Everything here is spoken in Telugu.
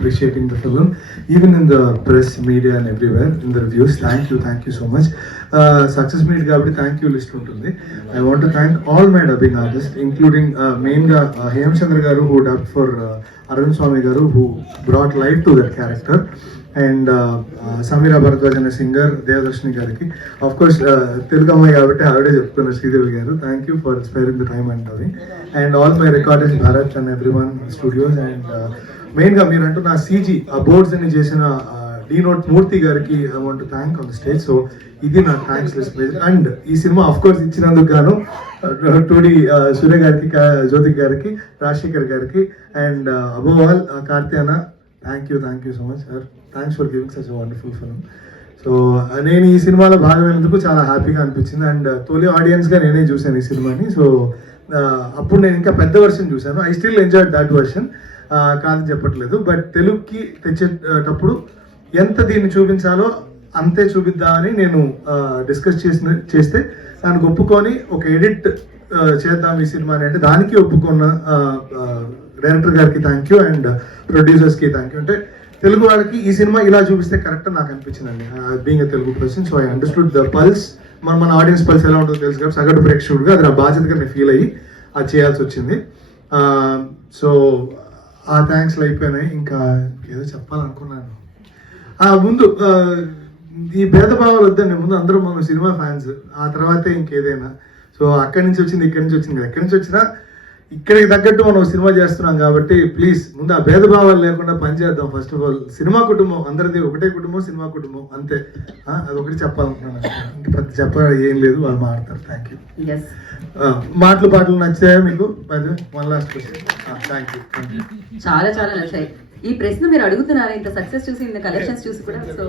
appreciating the film, even in the press, media and everywhere, in the reviews. Thank you so much. Success meet kabatti thank you list untundi. I want to thank all my dubbing artists, including main ga Heyam Chandra garu, who dubbed for Arun Swami garu, who brought life to that character. And Samira Bharadwaj and a singer, Devadarshini gariki. Of course, Telugu ammayi kabatti avade cheptukunna Sridevi garu. Thank you for sparing the time and dubbing. And all my recorders, Bharat and everyone in studios. And main ga meer antu na CG boards ani chesina D-Note Murthy gariki I want to thank on the stage. So ఇది నా థ్యాంక్స్ లిస్ట్. అండ్ ఈ సినిమా ఆఫ్ కోర్స్ ఇచ్చినందుకు గాను 2D సూర్య గారికి, జ్యోతి గారికి, రాజశేఖర్ గారికి, అండ్ అబోవ్ ఆల్ కార్తీయన, thank you so much sir. Thanks for giving such wonderful film. So నేను ఈ సినిమాలో భాగమైనందుకు చాలా హ్యాపీగా అనిపించింది. అండ్ తొలి ఆడియన్స్గా నేనే చూశాను ఈ సినిమాని. సో అప్పుడు నేను ఇంకా పెద్ద వర్షన్ చూశాను. I still enjoy that version, కాదు చెప్పట్లేదు. బట్ తెలుగుకి తెచ్చేటప్పుడు ఎంత దీన్ని చూపించాలో అంతే చూపిద్దామని నేను డిస్కస్ చేస్తే దానికి ఒప్పుకొని ఒక ఎడిట్ చేద్దాం ఈ సినిమాని అంటే దానికి ఒప్పుకున్న డైరెక్టర్ గారికి థ్యాంక్ యూ అండ్ ప్రొడ్యూసర్స్కి థ్యాంక్ యూ. అంటే తెలుగు వాళ్ళకి ఈ సినిమా ఇలా చూపిస్తే కరెక్ట్ నాకు అనిపించిందండి, being a Telugu person. So I understood the pulse, మన ఆడియన్స్ పల్స్ ఎలా ఉంటుందో తెలుసు కాబట్టి సగటు ప్రేక్షకుడుగా అది నా బాధ్యతగా నేను ఫీల్ అయ్యి అది చేయాల్సి వచ్చింది. సో ఆ థ్యాంక్స్లు అయిపోయినాయి. ఇంకా ఏదో చెప్పాలనుకున్నాను. ముందు ఈ భేదభావాలు వద్దండి, ముందు అందరూ మన సినిమా ఫ్యాన్స్, ఆ తర్వాతే ఇంకేదైనా. సో అక్కడి నుంచి వచ్చింది, ఇక్కడి నుంచి వచ్చింది, ఎక్కడి నుంచి వచ్చినా ఇక్కడికి తగ్గట్టు మనం సినిమా చేస్తున్నాం కాబట్టి ప్లీజ్ ముందు ఆ భేదభావాలు లేకుండా పనిచేద్దాం. ఫస్ట్ ఆఫ్ ఆల్ సినిమా కుటుంబం అందరిది ఒకటే కుటుంబం, సినిమా కుటుంబం అంతే. అదొకటి చెప్పాలనుకున్నాను, ఇంకా పెద్ద చెప్పాలి ఏం లేదు, వాళ్ళు మాట్లాడతారు. Thank you. పాటలు నచ్చాయా మీకు? One last question. Thank you. చాలా నచ్చాయి. ఈ ప్రశ్న మీరు అడుగుతున్నారా ఇంత సక్సెస్ చూసి, ఇంత కలెక్షన్స్ చూసి కూడా. సో